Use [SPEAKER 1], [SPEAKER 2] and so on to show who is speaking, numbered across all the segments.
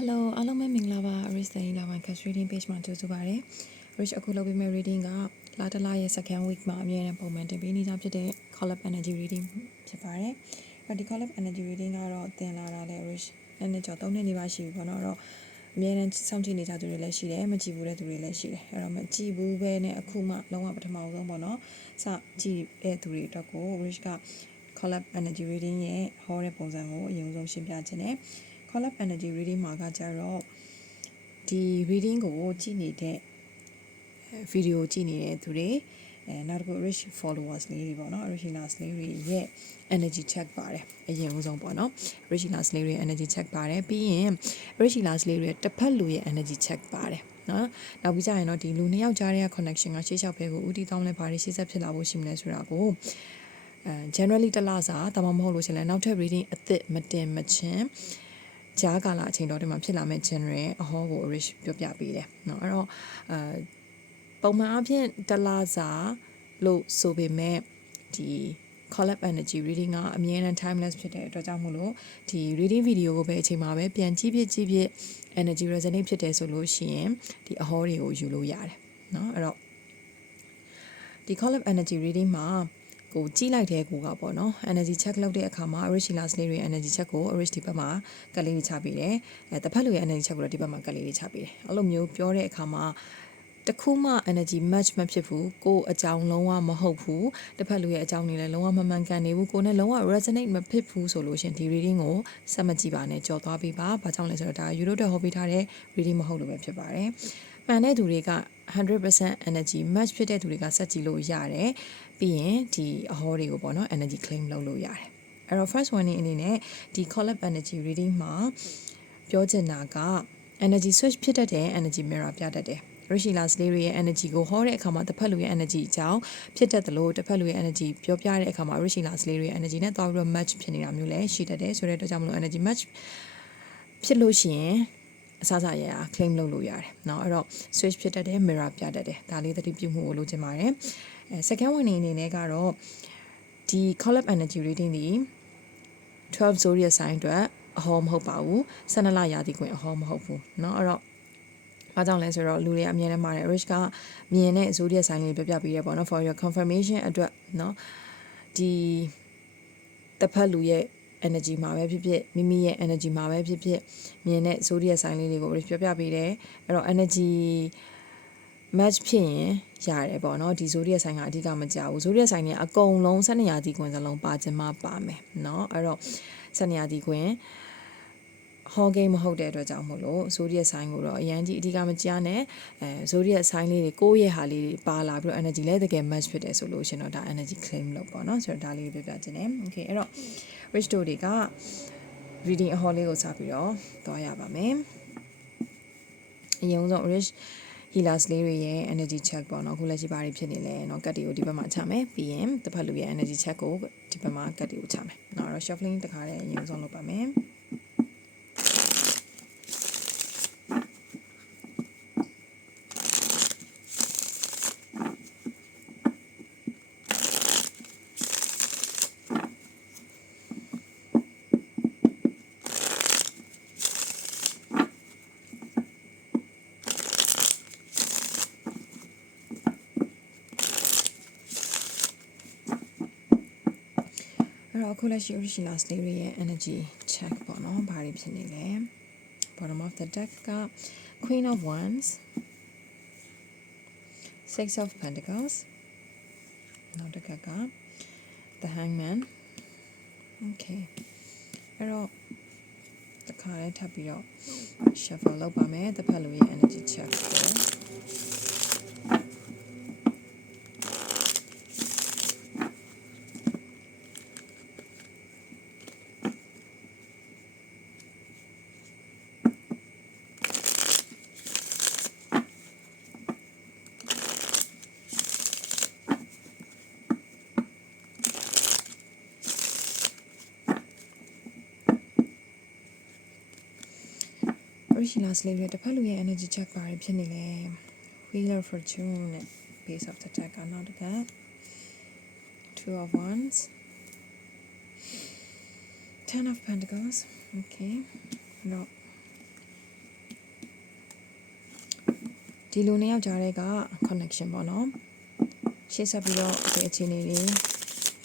[SPEAKER 1] Hello အားလုံးပဲမင်္ဂလာပါ Aris တဲ့ Eleven Cash Reading Page မှာကြိုဆိုပါရစေ Rich အခုလုပ်ပေးမယ့် reading ကလာတလရဲ့ second week မှာအမြဲတမ်းပုံမှန်တင်ပေးနေကြဖြစ်တဲ့ Call Up Energy Reading ဖြစ်ပါတယ်။အဲဒီ Call Up Energy Reading ကတော့သင်လာတာလဲ Rich နှစ်နှစ်ကျော်သုံးနှစ်နေပါရှိပြီပေါ့နော်။အဲ့တော့အမြဲတမ်းစောင့်ကြည့်နေကြသူတွေလည်းရှိတယ်မကြည့်ဘူးတဲ့သူတွေလည်းရှိတယ်။အဲ့တော့မကြည့်ဘူးပဲနဲ့အခုမှလုံးဝပထမဆုံးပေါ့နော်။စကြည့်တဲ့သူတွေအတွက်ကို Rich က Call Up Energy Reading ရဲ့ဟောတဲ့ပုံစံကိုအရင်ဆုံးရှင်းပြခြင်းနဲ့ Call Up Energy Reading မှာကကြတော့ဒီ reading ကိုကြည့်နေတဲ့ဗီဒီယိုကြည့်နေတဲ့သူတွေအဲနောက်တစ်ခု rich followers လေးတွေပေါ့နော် originals လေးတွေရဲ့ energy check ပါတယ်အရင်ဦးဆုံးပေါ့နော် originals လေးတွေရဲ့ energy check ပါတယ်ပြီးရင် originals လေးတွေရဲ့တစ်ဖက်လူရဲ့ energy check ပါတယ်နော်နောက်ပြီးကြရင်တော့ဒီလူနှစ်ယောက်ကြားတဲ့ connection ကရှေ့လျှောက်ဘဲကိုဦးတည်တောင်းလဲပါရီရှေ့ဆက်ဖြစ်လာဖို့ရှိမလဲဆိုတာကိုအဲ generally တစ်လားစာဒါမှမဟုတ်လို့ရှင်လဲနောက်ထပ် reading အသစ်မတင်မချင်း ကြားကာလအချိန်တော်တွေမှာဖြစ်လာမဲ့ general အဟောကို rich ပြောပြပေးတယ်เนาะအဲ့တော့အဲပုံမှန်အဖြစ်တစ်လားစာလို့ဆိုပေမဲ့ဒီ collab energy reading ကအမြဲတမ်း timeless ဖြစ်တဲ့အတွက်ကြောင့်မို့လို့ဒီ reading video ကိုပဲအချိန်မှာပဲပြန်ကြည့်ပြကြည့်ပြ energy resonate ဖြစ်တယ်ဆိုလို့ရှိရင်ဒီအဟောတွေကိုယူလို့ရတယ်เนาะအဲ့တော့ဒီ collab energy reading မှာ ကိုကြည့်လိုက်တဲ့ကိုကပေါ့နော် energy check လုပ်တဲ့အခါမှာ original လေးတွေ energy check ကို orange ဒီဘက်မှာကလေးတွေချပေးတယ်အဲတစ်ဖက်လူရဲ့ energy check ကိုတော့ဒီဘက်မှာကလေးတွေချပေးတယ်အဲ့လိုမျိုးပြောတဲ့အခါမှာ တခုမှ energy match မဖြစ်ဘူးကိုအကြောင်းလုံးဝမဟုတ်ဘူးတစ်ဖက်လူရဲ့အကြောင်းတွေလည်းလုံးဝမမှန်ကန်နေဘူးကိုနဲ့လုံးဝ resonate မဖြစ်ဘူးဆိုလို့ရှင်ဒီ reading ကိုဆက်မကြည့်ပါနဲ့ကြော်သွားပေးပါဘာကြောင့်လဲဆိုတော့ဒါ Euro တက်ဟောပေးထားတဲ့ reading မဟုတ်လို့ပဲဖြစ်ပါတယ်မှန်တဲ့သူတွေက100% energy match ဖြစ်တဲ့သူတွေကဆက်ကြည့်လို့ရတယ်ပြီးရင်ဒီအဟောတွေကိုပေါ့နော် energy claim လုပ်လို့ရတယ်အဲ့တော့ first one အနေနဲ့ဒီ collab energy reading မှာပြောချင်တာက energy switch ဖြစ်တတ်တဲ့ energy mirror ပြတတ်တယ် Rishilas လေးတွေရဲ့ energy ကိုဟောတဲ့အခါမှာတစ်ဖက်လူရဲ့ energy အကြောင်းဖြစ်တတ်တယ်လို့တစ်ဖက်လူရဲ့ energy ပြောပြတဲ့အခါမှာ Rishilas လေးတွေရဲ့ energy နဲ့သွားပြီးတော့ match ဖြစ်နေတာမျိုးလည်းရှိတတ်တယ်ဆိုတဲ့အတွက်ကြောင့်မလို့ energy match ဖြစ်လို့ရှိရင်အစားအစာရရ claim လုပ်လို့ရတယ်เนาะအဲ့တော့ switch ဖြစ်တတ်တဲ့ mirror ပြတတ်တယ်ဒါလေးသတိပြုမှုကိုလိုချင်ပါတယ်အဲ second one အနေနဲ့ကတော့ဒီ collab energy reading ဒီ12 zodiac sign အတွက်အဟောမဟုတ်ပါဘူး12လရာသီခွင်အဟောမဟုတ်ဘူးเนาะအဲ့တော့ ဘာကြောင့်လဲဆိုတော့လူတွေအမြင်နဲ့မှာတယ် rich ကမြင်တဲ့ zodiac sign လေးပြပြပေးရပေါ့နော် for your confirmation အတွက်เนาะဒီတစ်ဖက်လူရဲ့ energy မှာပဲဖြစ်ဖြစ်မိမိရဲ့ energy မှာပဲဖြစ်ဖြစ်မြင်တဲ့ zodiac sign လေးတွေကို rich ပြပြပေးတယ်အဲ့တော့ energy match ဖြစ်ရင်ရတယ်ပေါ့နော်ဒီ zodiac sign ကအဓိကမကြဘူး zodiac sign เนี่ยအကုန်လုံး12ရာသီခွင်စလုံးပါခြင်းမပါမယ်เนาะအဲ့တော့12ရာသီခွင် ဟောဂိမ်းမဟုတ်တဲ့အတွက်ကြောင့်မို့လို့ zodiac sign ကိုတော့အရန်ကြီးအဓိကမကြားနဲ့အဲ zodiac sign လေးတွေကိုယ့်ရဲ့ဟာလေးတွေပါလာပြီးတော့ energy လည်းတကယ် match ဖြစ်တယ်ဆိုလို့ရှင်တော့ဒါ energy claim လုပ်ပေါ့နော်ဆိုတော့ဒါလေးပြပြခြင်းနဲ့ okay အဲ့တော့ rich တို့တွေက reading အဟောလေးကိုစပြီးတော့သွားရပါမယ်အရင်ဆုံး rich healers လေးတွေရဲ့ energy check ပေါ့နော်အခုလက်ရှိဘာတွေဖြစ်နေလဲเนาะကတ်တွေကိုဒီဘက်မှာချမယ်ပြီးရင်တစ်ဖက်လူရဲ့ energy check ကိုဒီဘက်မှာကတ်တွေကိုချမယ်เนาะအဲ့တော့ shuffling တခါတည်းအရင်ဆုံးလုပ်ပါမယ် အဲ့တော့အခုလက်ရှိ original လေးတွေရဲ့ energy check ပေါ့နော်ဘာတွေဖြစ်နေလဲ bottom of the deck က queen of wands six of pentacles နောက်တစ်ခါက the hangman okay အဲ့တော့တခါလေးထပ်ပြီးတော့ shuffle လုပ်ပါမယ်တစ်ဖက်လူရဲ့ energy check ကို original slave ရဲ့တစ်ဖက်လူရဲ့ energy check ပါတယ်ဖြစ်နေလဲ wheeler fortune နဲ့ base of the deck ကနောက်တစ်ခါ two of wands ten of pentacles okay တော့ဒီလူနှစ်ယောက်ကြားထဲက connection ပေါ့နော်ရှေ့ဆက်ပြီးတော့ဒီအခြေအနေတွေ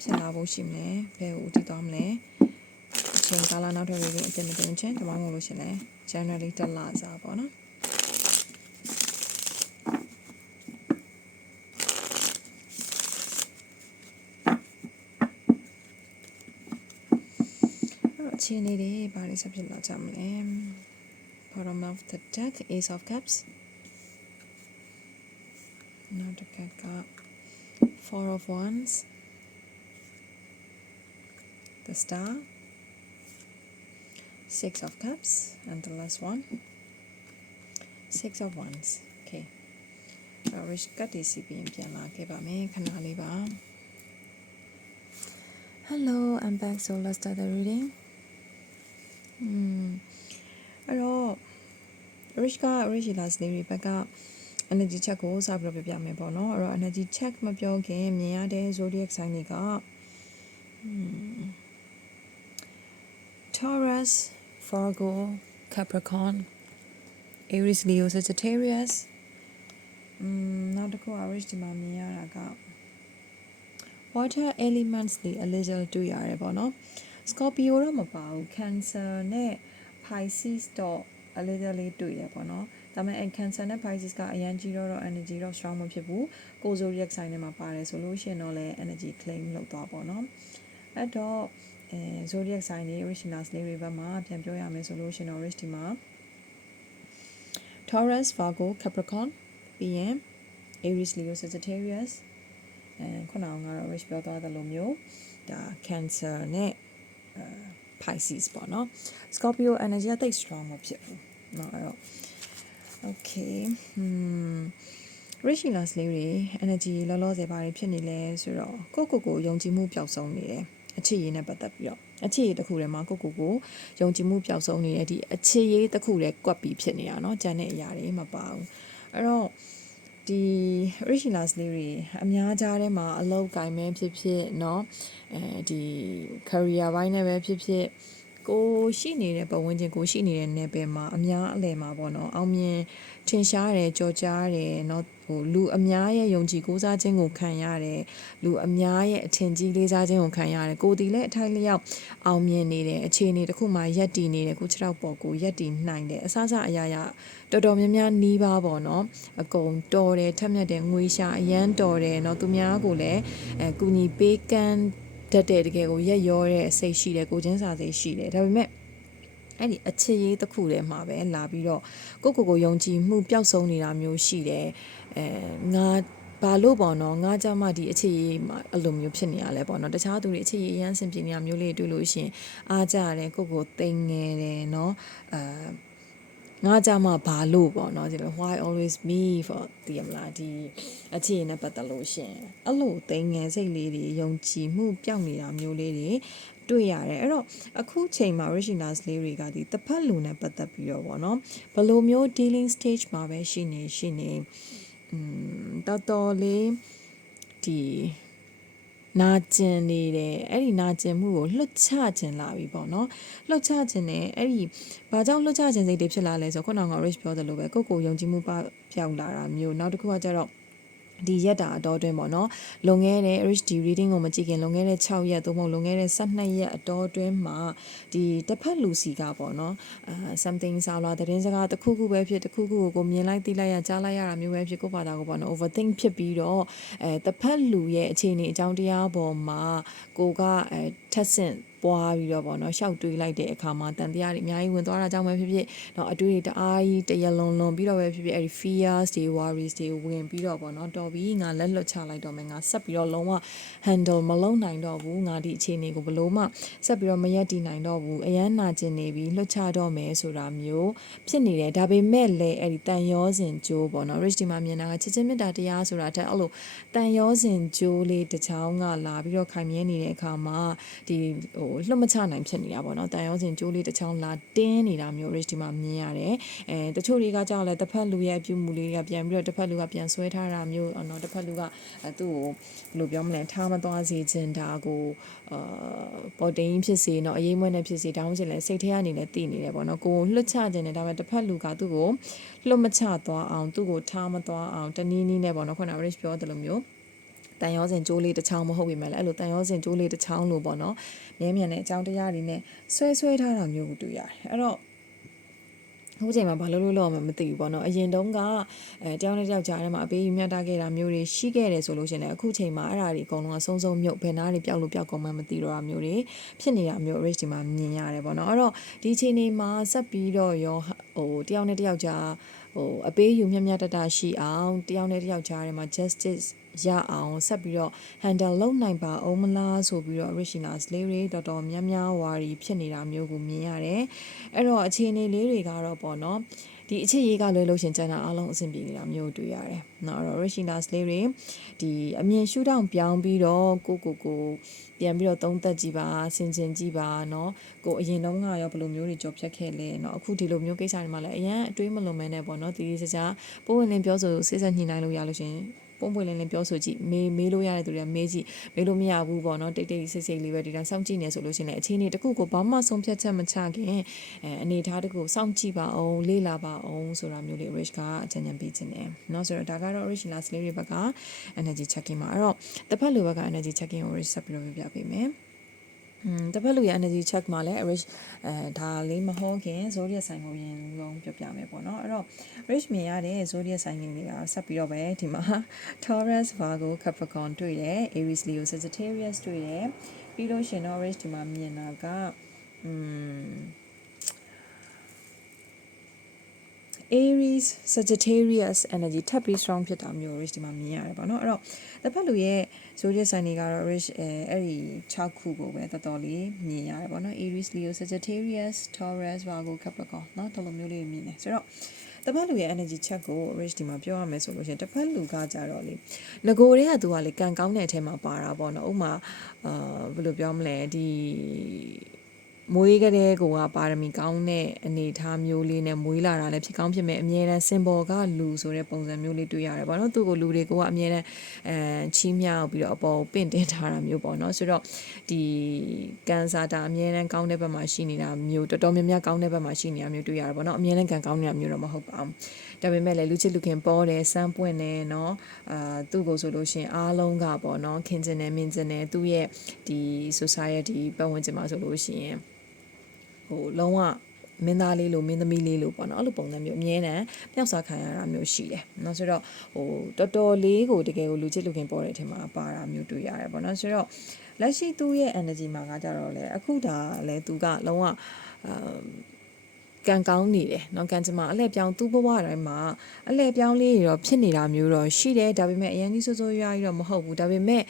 [SPEAKER 1] ဖြစ်လာဖို့ရှိမလဲဘယ်ကိုတည်သွားမလဲအချိန်ကာလနောက်ထပ် reading အတင်မတင်ချင်းတမောင်းမလို့ရှင်လဲ January တက်လာစားပေါ့နော် အဲ့တော့အခြေအနေတွေဘာတွေဆက်ဖြစ်လာကြမလဲ bottom of the deck ace of cups နောက်တစ်ခါက four of wands the star six of cups and the last one six of wands okay အော် rich ကတ်ဒီစီပြန်ပြန်လာခဲ့ပါမယ်ခဏလေးပါ hello i'm back so let's start the reading อืมအဲ့တော့ rich က rich လာစနေရီဘက်က energy check ကိုစပြီးတော့ပြပြမယ်ပေါ့နော်အဲ့တော့ energy check မပြောခင်မြင်ရတဲ့ zodiac sign တွေက Taurus Virgo Capricorn Aries Leo Sagittarius อืมနောက်တစ်ခု rich ဒီမှာမြင်ရတာက water elements တွေ a little တွေ့ရတယ်ပေါ့နော် Scorpio တော့မပါဘူး Cancer နဲ့ Pisces တော့ a little လေးတွေ့တယ်ပေါ့နော်ဒါပေမဲ့အဲ Cancer နဲ့ Pisces ကအရန်ကြီးတော့တော့ energy တော့ strong မဖြစ်ဘူးကို zodiac sign ထဲမှာပါတယ်ဆိုလို့ရှိရင်တော့လည်း energy claim လုပ်သွားပေါ့နော်အဲ့တော့ အဲ zodiac sign တွေ original လေးတွေဘက်မှာပြန်ပြောရမယ်ဆိုလို့ရှိရင်တော့ rich ဒီမှာ Taurus Virgo Capricorn ပြီးရင် Aries Leo Sagittarius အဲခုနအောင်ကတော့ rich ပြောသွားသလိုမျိုးဒါ cancer နဲ့အဲ Pisces ပေါ့နော် Scorpio energy ကတိတ် strong မဖြစ်ဘူးเนาะအဲ့တော့ okay hmm rich loss လေးတွေ energy လောလောဆယ်ဘာတွေဖြစ်နေလဲဆိုတော့ကိုယ့်ကိုယ်ကိုယုံကြည်မှုပျောက်ဆုံးနေတယ် အချစ်ရည်နဲ့ပတ်သက်ပြီးတော့အချစ်ရည်တစ်ခုထဲမှာကိုယ့်ကိုယ်ကိုယုံကြည်မှုပျောက်ဆုံးနေတဲ့ဒီအချစ်ရည်တစ်ခုထဲကွက်ပြီးဖြစ်နေတာเนาะကျန်တဲ့အရာတွေမပါဘူးအဲ့တော့ဒီ originals လေးတွေအများကြားထဲမှာအလောက်ကိုင်မဲဖြစ်ဖြစ်เนาะအဲဒီ career ဘိုင်းနဲ့ပဲဖြစ်ဖြစ်ကိုရှိနေတဲ့ပတ်ဝန်းကျင်ကိုရှိနေတဲ့နယ်ပယ်မှာအများအလယ်မှာပေါ့နော်အောင်မြင်ထင်ရှားတယ်ကြော်ကြားတယ်เนาะ ဟိုလူအများရဲ့ယုံကြည်ကိုးစားခြင်းကိုခံရတယ်လူအများရဲ့အထင်ကြီးလေးစားခြင်းကိုခံရတယ်ကိုဒီလည်းအထိုက်လျောက်အောင်မြင်နေတယ်အခြေအနေတစ်ခုမှရက်တည်နေတယ်ကိုခြေထောက်ပေါ်ကိုရက်တည်နိုင်တယ်အစစအရာရာတော်တော်များများနီးပါပေါ့နော်အကုန်တော်တယ်ထက်မြက်တယ်ငွေရှာအရန်တော်တယ်เนาะသူများကိုလည်းအဲကုညီပေးကမ်းတတ်တဲ့တကယ်ကိုရက်ရောတဲ့စိတ်ရှိတယ်ကိုချင်းစာစိတ်ရှိတယ်ဒါပေမဲ့ အဲ့ဒီအချစ်ရေးတစ်ခုထဲမှာပဲလာပြီးတော့ကိုကိုကိုယုံကြည်မှုပျောက်ဆုံးနေတာမျိုးရှိတယ်အဲငါဘာလို့ပေါ့နော်ငါကြမှာဒီအခြေရေးမှာအဲ့လိုမျိုးဖြစ်နေရလဲပေါ့နော်တခြားသူတွေအခြေရေးအရန်ဆင်ပြေနေတာမျိုးလေးတွေ့လို့ရှိရင်အားကြရတယ်ကိုကိုတိမ်ငယ်တယ်နော်အဲငါကြမှာဘာလို့ပေါ့နော်ဒီလို why always me for ဒီမလားဒီအခြေအနေနဲ့ပတ်သက်လို့ရှင်အဲ့လိုတိမ်ငယ်စိတ်လေးတွေယုံကြည်မှုပျောက်နေတာမျိုးလေးတွေ တွေ့ရတယ်အဲ့တော့အခုချိန်မှာ originals လေးတွေကဒီတစ်ဖက်လူနဲ့ပတ်သက်ပြီးတော့ပေါ့နော်ဘယ်လိုမျိုး dealing stage မှာပဲရှိနေရှိနေอืมတော်တော်လေးဒီနာကျင်နေတယ်အဲ့ဒီနာကျင်မှုကိုလွတ်ချခြင်းလာပြီပေါ့နော်လွတ်ချခြင်းနဲ့အဲ့ဒီဘာကြောင့်လွတ်ချခြင်းစိတ်တွေဖြစ်လာလဲဆိုတော့ခုနက rich ပြောသလိုပဲကိုယ့်ကိုယ်ယုံကြည်မှုပပျောက်လာတာမျိုးနောက်တစ်ခုကကျတော့ ဒီရက်တာအတော်တွင်းပေါ့နော်လွန်ခဲ့တဲ့ HD reading ကိုမကြည့်ခင်လွန်ခဲ့တဲ့6ရက်သို့မဟုတ်လွန်ခဲ့တဲ့12ရက်အတော်တွင်းမှာဒီတစ်ဖက်လူစီကပေါ့နော်အာ something ဆောက်လာသတင်းစကားတစ်ခုခုပဲဖြစ်တစ်ခုခုကိုကိုမြင်လိုက်သိလိုက်ရကြားလိုက်ရတာမျိုးပဲဖြစ်ကိုယ့်ဘာသာကိုပေါ့နော် overthink ဖြစ်ပြီးတော့အဲတစ်ဖက်လူရဲ့အခြေအနေအကြောင်းတရားပေါ်မှာကိုကအဲထက်ဆင့် ပွားပြီးတော့ပေါ့နော်ရှောက်တွေးလိုက်တဲ့အခါမှာတန်တရားတွေအများကြီးဝင်သွားတာကြောင့်ပဲဖြစ်ဖြစ်တော့အတွေးတွေတအားကြီးတရလွန်လွန်ပြီးတော့ပဲဖြစ်ဖြစ်အဲဒီ fears တွေ worries တွေဝင်ပြီးတော့ပေါ့နော်တော်ပြီးငါလက်လွတ်ချလိုက်တော့မယ်ငါဆက်ပြီးတော့လုံးဝ handle မလုပ်နိုင်တော့ဘူးငါဒီအခြေအနေကိုဘယ်လို့မှဆက်ပြီးတော့မရက်တည်နိုင်တော့ဘူးအရန်နာကျင်နေပြီးလွတ်ချတော့မယ်ဆိုတာမျိုးဖြစ်နေတယ်ဒါပေမဲ့လည်းအဲဒီတန်ရောစင်ကြိုးပေါ့နော် rich ဒီမှာမြင်တာကချစ်ချင်းမေတ္တာတရားဆိုတာတက်အဲ့လိုတန်ရောစင်ကြိုးလေးတစ်ချောင်းကလာပြီးတော့ခိုင်မြဲနေတဲ့အခါမှာဒီဟိုကိုလှုပ်မချနိုင်ဖြစ်နေတာပေါ့နော်တန်ရုံးစဉ်ကျိုးလေးတစ်ချောင်းလာတင်းနေတာမျိုး rich ဒီမှာမြင်ရတယ်အဲတချို့တွေကကြောက်လဲတစ်ဖက်လူရဲ့အပြုမူလေးတွေကပြန်ပြီးတော့တစ်ဖက်လူကပြန်ဆွဲထားတာမျိုးနော်တစ်ဖက်လူကသူ့ကိုဘယ်လိုပြောမလဲထားမသွားစေချင်တာကိုအာပေါ်တိန်ဖြစ်စေနော်အေးမွေးနဲ့ဖြစ်စေတောင်းချင်လဲစိတ်ထဲကနေလဲတည်နေတယ်ပေါ့နော်ကိုကိုလှုပ်ချခြင်းနဲ့ဒါပေမဲ့တစ်ဖက်လူကသူ့ကိုလှုပ်မချသွားအောင်သူ့ကိုထားမသွားအောင်တနည်းနည်းနဲ့ပေါ့နော်ခုနက rich ပြောတယ်လို့မျိုး တန်ရောစင်ကြိုးလေးတစ်ချောင်းမဟုတ်ပြီမဲ့လည်းအဲ့လိုတန်ရောစင်ကြိုးလေးတစ်ချောင်းလို့ပေါ့နော်မြဲမြံတဲ့အကြောင်းတရားတွေနဲ့ဆွဲဆွဲထားတာမျိုးကိုတွေ့ရတယ်အဲ့တော့အခုချိန်မှာဘာလို့လို့လောက်မှမသိဘူးပေါ့နော်အရင်တုန်းကအဲတယောက်နဲ့တယောက်ကြားထဲမှာအပေးယူမြတ်တာခဲ့တာမျိုးတွေရှိခဲ့တယ်ဆိုလို့ရှရင်လည်းအခုချိန်မှာအဲ့ဒါတွေအကုန်လုံးကစုံစုံမြုပ်ဘယ်နာတွေပျောက်လို့ပျောက်ကုန်မှမသိတော့တာမျိုးတွေဖြစ်နေတာမျိုး rich ဒီမှာမြင်ရတယ်ပေါ့နော်အဲ့တော့ဒီချိန်နေမှာဆက်ပြီးတော့ရောဟိုတယောက်နဲ့တယောက်ကြားဟိုအပေးယူမြတ်မြတ်တတရှိအောင်တယောက်နဲ့တယောက်ကြားထဲမှာ justice ရအောင်ဆက်ပြီးတော့ handle လုပ်နိုင်ပါအောင်မလားဆိုပြီးတော့ Rishina's လေးတွေတော်တော်များများဝါရီဖြစ်နေတာမျိုးကိုမြင်ရတယ်။အဲ့တော့အခြေအနေလေးတွေကတော့ပေါ့နော်ဒီအခြေရေးကလွဲလို့ရှင်ကျန်တာအားလုံးအဆင်ပြေနေတာမျိုးတွေ့ရတယ်။နော်အဲ့တော့ Rishina's လေးတွေဒီအမြင်ရှုထောင့်ပြောင်းပြီးတော့ကိုကိုကိုပြန်ပြီးတော့သုံးသက်ကြည့်ပါဆင်ခြင်ကြည့်ပါเนาะကိုအရင်တုန်းကရောဘယ်လိုမျိုးတွေကြော်ဖြတ်ခဲ့လဲเนาะအခုဒီလိုမျိုးကိစ္စတွေမှာလည်းအရင်အတွေးမလွန်မဲနဲ့ပေါ့เนาะဒီစကြာပိုးဝင်လင်းပြောဆိုစိစက်ညှိနှိုင်းလို့ရလို့ရှင် ပုံပွင့်လင်းလင်းပြောဆိုကြည့်မေးမေးလို့ရတဲ့သူတွေကမေးကြည့်မေးလို့မရဘူးပေါ့နော်တိတ်တိတ်ဆိတ်ဆိတ်လေးပဲဒီတိုင်းစောင့်ကြည့်နေဆိုလို့ရှိရင်အခြေအနေတစ်ခုကိုဘာမှဆုံးဖြတ်ချက်မချခင်အဲအနေထားတစ်ခုစောင့်ကြည့်ပါအောင်လေ့လာပါအောင်ဆိုတာမျိုးလေး rich ကအကြံဉာဏ်ပေးခြင်းတယ်เนาะဆိုတော့ဒါကတော့ rich last လေးတွေဘက်က energy checking မှာအဲ့တော့တစ်ဖက်လူဘက်က energy checking ကို rich ဆက်ပြီးတော့ပြပြပေးမယ် อืมတစ်ဖက်လူရဲ့ energy check မှာလည်း rich အဲဒါလေးမဟုတ်ခင် zodiac sign ကိုရင်လုံးပြောပြမယ်ပေါ့เนาะအဲ့တော့ rich မြင်ရတဲ့ zodiac sign တွေကဆက်ပြီးတော့ပဲဒီမှာ Taurus Virgo Capricorn တွေ့တယ် Aries Leo Sagittarius တွေ့တယ်ပြီးလို့ရှင်တော့ rich ဒီမှာမြင်တာကอืม Aries Sagittarius energy ထပ်ပြီး strong ဖြစ်တာမျိုး rich ဒီမှာမြင်ရတယ်ပေါ့နော်အဲ့တော့တစ်ဖက်လူရဲ့ zodiac sign တွေကတော့ rich အဲအဲ့ဒီ6ခုကိုပဲတော်တော်လေးမြင်ရတယ်ပေါ့နော် Aries Leo Sagittarius Taurus Virgo Capricorn เนาะဒီလိုမျိုးလေးမြင်တယ်ဆိုတော့တစ်ဖက်လူရဲ့ energy check ကို rich ဒီမှာပြောရမယ်ဆိုလို့ရှိရင်တစ်ဖက်လူကကြတော့လေငကိုတွေကသူကလေကံကောင်းတဲ့အထဲမှာပါတာပေါ့နော်ဥပမာအာဘယ်လိုပြောမလဲဒီ မွေးကလေးကပါရမီကောင်းတဲ့အနေအထားမျိုးလေးနဲ့မွေးလာတာလည်းဖြစ်ကောင်းဖြစ်မယ်အမြဲတမ်းစင်ပေါ်ကလူဆိုတဲ့ပုံစံမျိုးလေးတွေ့ရတယ်ပေါ့နော်သူ့ကိုလူတွေကကအမြဲတမ်းအဲချီးမြှောက်ပြီးတော့အပေါ်ပင့်တင်ထားတာမျိုးပေါ့နော်ဆိုတော့ဒီကန်ဆာတာအမြဲတမ်းကောင်းတဲ့ဘက်မှာရှိနေတာမျိုးတော်တော်များများကောင်းတဲ့ဘက်မှာရှိနေတာမျိုးတွေ့ရတယ်ပေါ့နော်အမြဲတမ်းကန်ကောင်းနေတာမျိုးတော့မဟုတ်ပါဘူးဒါပေမဲ့လည်းလူချစ်လူခင်ပေါ်တယ်စမ်းပွင့်တယ်နော်အာသူ့ကိုဆိုလို့ရှိရင်အားလုံးကပေါ့နော်ခင်ကျင်တယ်မင်ကျင်တယ်သူ့ရဲ့ဒီ society ပတ်ဝန်းကျင်မှာဆိုလို့ရှိရင် ဟိုလုံးဝမင်းသားလေးလိုမင်းသမီးလေးလိုပေါ့နော်အဲ့လိုပုံစံမျိုးအမြဲတမ်းပျောက်စားခံရတာမျိုးရှိတယ်နော်ဆိုတော့ဟိုတော်တော်လေးကိုတကယ်ကိုလူချစ်လူခင်ပေါ်တဲ့အထင်မှာပါတာမျိုးတွေ့ရတယ်ပေါ့နော်ဆိုတော့လက်ရှိသူ့ရဲ့ energy မှာကကြတော့လေအခုဒါလေသူကလုံးဝအာကံကောင်းနေတယ်နော်ကံကျမအလဲပြောင်းသူ့ဘဝတိုင်းမှာအလဲပြောင်းလေးတွေတော့ဖြစ်နေတာမျိုးတော့ရှိတယ်ဒါပေမဲ့အရင်ကြီးစိုးစိုးရွားရွားတော့မဟုတ်ဘူးဒါပေမဲ့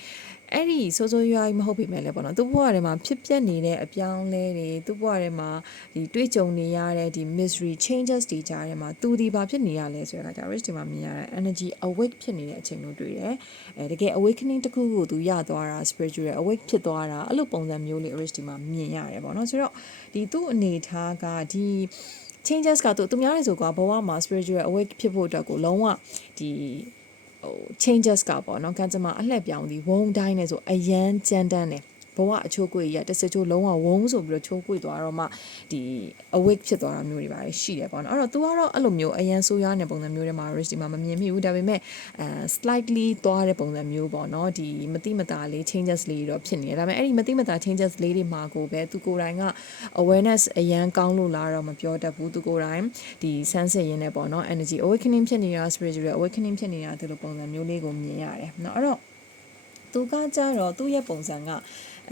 [SPEAKER 1] အဲ့ဒီစိုးစိုးရွားရွားကြီးမဟုတ်ပေမဲ့လည်းပေါ့နော်သူ့ဘဝထဲမှာဖြစ်ပျက်နေတဲ့အပြောင်းလဲတွေသူ့ဘဝထဲမှာဒီတွေးကြုံနေရတဲ့ဒီ misery changes တွေကြားထဲမှာသူဒီဘာဖြစ်နေရလဲဆိုတဲ့အခါကျ rich ဒီမှာမြင်ရတဲ့ energy awake ဖြစ်နေတဲ့အချိန်လို့တွေ့တယ်အဲတကယ် awakening တစ်ခုကိုသူရသွားတာ spiritual awake ဖြစ်သွားတာအဲ့လိုပုံစံမျိုးလေး rich ဒီမှာမြင်ရတယ်ပေါ့နော်ဆိုတော့ဒီသူ့အနေထားကဒီ changes ကသူသူများနေဆိုကဘဝမှာ spiritual awake ဖြစ်ဖို့အတွက်ကိုလုံးဝဒီ ဟို changes ကပေါ့နော်ကံကြမ္မာအလှည့်ပြောင်းသည်ဝုံတိုင်းနေဆိုအရန်ကြမ်းတမ်းတယ် ဘဝအချိုးကွေရတစ်စချိုးလုံးဝဝုံဆိုပြီးတော့ချိုးကွေသွားတော့မှဒီ awake ဖြစ်သွားတာမျိုးတွေပါရှိတယ်ပေါ့နော်အဲ့တော့ तू ကတော့အဲ့လိုမျိုးအရန်ဆိုးရွားနေပုံစံမျိုးတွေမှာ rich ဒီမှာမမြင်မိဘူးဒါပေမဲ့အဲ slightly သွားတဲ့ပုံစံမျိုးပေါ့နော်ဒီမတိမတာလေး changes လေးတော့ဖြစ်နေတယ်ဒါပေမဲ့အဲ့ဒီမတိမတာ changes လေးတွေမှာကိုပဲ तू ကိုယ်တိုင်က awareness အရန်ကောင်းလို့လားတော့မပြောတတ်ဘူး तू ကိုယ်တိုင်ဒီ sense ရင်းနဲ့ပေါ့နော် energy awakening ဖြစ်နေတာ spiritual awakening ဖြစ်နေတာဒီလိုပုံစံမျိုးလေးကိုမြင်ရတယ်เนาะအဲ့တော့သူကကြတော့သူ့ရဲ့ပုံစံက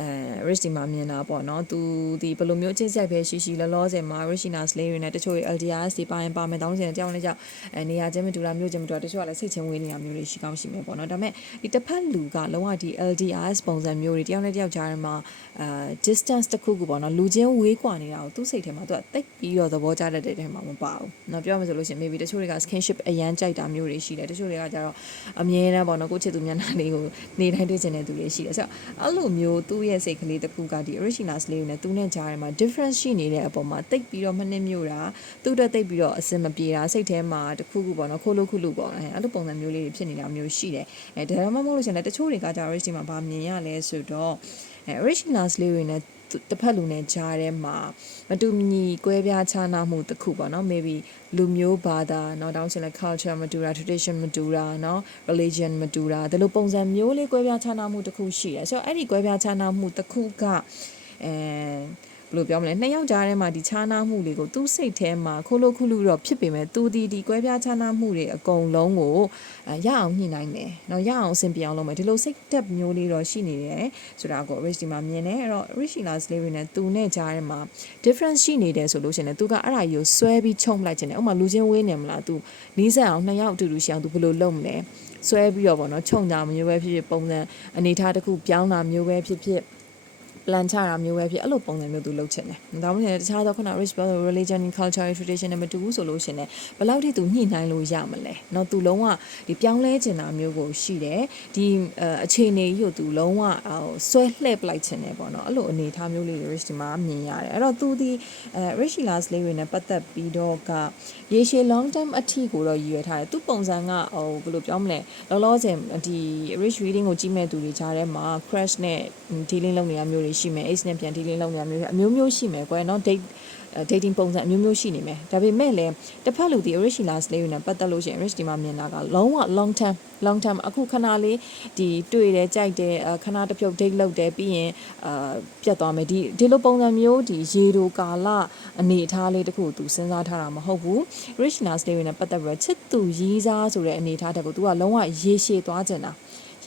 [SPEAKER 1] အဲ rich ဒီမှာမြင်တာပေါ့နော်သူဒီဘယ်လိုမျိုးအချင်းစိုက်ပဲရှိရှိလောလောဆယ်မှာ Rishina Slay တွေနဲ့တချို့ LDRs တွေပါရင်ပါမယ်တောင်းစင်တယောက်နဲ့ကြောက်အဲနေရာချင်းမတူတာမျိုးချင်းမတူတာတချို့ကလည်းစိတ်ချင်းဝေးနေတာမျိုးတွေရှိကောင်းရှိမယ်ပေါ့နော်ဒါပေမဲ့ဒီတစ်ဖက်လူကလုံးဝဒီ LDRs ပုံစံမျိုးတွေတယောက်နဲ့တယောက်ကြားထဲမှာအာ distance တစ်ခုခုပေါ့နော်လူချင်းဝေးကွာနေတာကိုသူ့စိတ်ထဲမှာသူကတိတ်ပြီးတော့သဘောကျတတ်တဲ့ထဲမှာမပါဘူးเนาะပြောမှဆိုလို့ရှိရင် maybe တချို့တွေက skinship အရန်ကြိုက်တာမျိုးတွေရှိတယ်တချို့တွေကကြတော့အမြဲတမ်းပေါ့နော်ကိုချစ်သူမျက်နှာလေးကိုနေတိုင်းတွေ့ချင်တဲ့သူတွေရှိတယ်ဆိုတော့အဲ့လိုမျိုးသူ့ ရဲ့စိတ်ကလေးတစ်ခုကဒီ original လေးကိုနဲ့သူနဲ့ကြားထဲမှာ difference ရှိနေတဲ့အပေါ်မှာတိတ်ပြီးတော့မနှိမ့်မြို့တာသူ့တက်တိတ်ပြီးတော့အစင်မပြေတာစိတ်ထဲမှာတစ်ခုခုပေါ့နော်ခိုးလို့ခုလို့ပေါ့အဲအဲ့လိုပုံစံမျိုးလေးတွေဖြစ်နေတာမျိုးရှိတယ်အဲဒါမှမဟုတ်လို့ရှိရင်လည်းတချို့တွေကကြာ original မှာဗာမြင်ရလဲဆိုတော့အဲ original လေးတွေနဲ့ တစ်ဖက်လူနဲ့ကြားထဲမှာမတူညီကွဲပြားခြားနားမှုတစ်ခုပေါ့နော် maybe လူမျိုးဘာသာเนาะတောင်းချင်လဲ culture မတူတာ tradition မတူတာเนาะ religion မတူတာဒီလိုပုံစံမျိုးလေးကွဲပြားခြားနားမှုတစ်ခုရှိတယ်ဆိုတော့အဲ့ဒီကွဲပြားခြားနားမှုတစ်ခုကအဲ ဘယ်လိုပြောမလဲနှစ်ယောက်ကြားထဲမှာဒီခြားနားမှုတွေကိုသူ့စိတ်ထဲမှာခိုးလို့ခုလူတော့ဖြစ်ပေမဲ့သူဒီဒီကွဲပြားခြားနားမှုတွေအကုန်လုံးကိုရအောင်ညှိနိုင်တယ်။နော်ရအောင်အဆင်ပြေအောင်လုပ်မယ်ဒီလိုစိတ်တက်မျိုးလေးတော့ရှိနေတယ်ဆိုတာကို Rich ဒီမှာမြင်တယ်အဲ့တော့ Rich Lars Levy နဲ့သူနဲ့ကြားထဲမှာ difference ရှိနေတယ်ဆိုလို့ရှိရင်သူကအဲ့ဒါကြီးကိုဆွဲပြီးချုံလိုက်ခြင်းတယ်။ဥပမာလူချင်းဝေးနေမလားသူနီးစပ်အောင်နှစ်ယောက်အတူတူရှောင်သူဘယ်လိုလုပ်မလဲ။ဆွဲပြီးတော့ဗောနော်ခြုံတာမျိုးပဲဖြစ်ဖြစ်ပုံစံအနေထားတစ်ခုပြောင်းတာမျိုးပဲဖြစ်ဖြစ် plan ချတာမျိုးပဲဖြစ်အဲ့လိုပုံစံမျိုးသူလုပ်ချင်တယ်။ဒါမှမဟုတ်တခြားသောခုန rich brother religion culture tradition နဲ့မတူဘူးဆိုလို့ရှင်တယ်ဘယ်လောက်ထိသူညှိနှိုင်းလို့ရမလဲ။เนาะသူလုံးဝဒီပြောင်းလဲချင်တာမျိုးကိုရှိတယ်။ဒီအခြေအနေကြီးကိုသူလုံးဝဆွဲလှည့်ပလိုက်ချင်တယ်ပေါ့နော်။အဲ့လိုအနေထားမျိုးလေးတွေ rich ဒီမှာမြင်ရတယ်။အဲ့တော့သူဒီအဲ rich last လေးတွေနဲ့ပတ်သက်ပြီးတော့ကရေရှည် long term အထိကိုတော့ရည်ရွယ်ထားတယ်။သူပုံစံကဟိုဘယ်လိုပြောမလဲ။လောလောဆယ်ဒီ rich reading ကိုကြည့်မဲ့သူတွေကြားထဲမှာ crash နဲ့ dealing လုပ်နေရမျိုးတွေ ေတွေရှိမယ် ace နဲ့ပြန် dealing လုပ်နေတာမျိုးအမျိုးမျိုးရှိမယ်ကွယ်နော် date dating ပုံစံအမျိုးမျိုးရှိနေမယ်ဒါပေမဲ့လည်းတစ်ဖက်လူဒီ rich last လေးတွေနဲ့ပတ်သက်လို့ရှိရင် rich ဒီမှာမြင်တာကလုံးဝ long term long term အခုခဏလေးဒီတွေ့တယ်ကြိုက်တယ်ခဏတစ်ဖြုတ် date လုပ်တယ်ပြီးရင်အာပြတ်သွားမယ်ဒီဒီလိုပုံစံမျိုးဒီရေတိုကာလအနေအထားလေးတခုသူစဉ်းစားထားတာမဟုတ်ဘူး rich last လေးတွေနဲ့ပတ်သက်ပြီးချစ်သူရီးစားဆိုတဲ့အနေအထားတခုသူကလုံးဝရေရှည်သွားကျင်တာ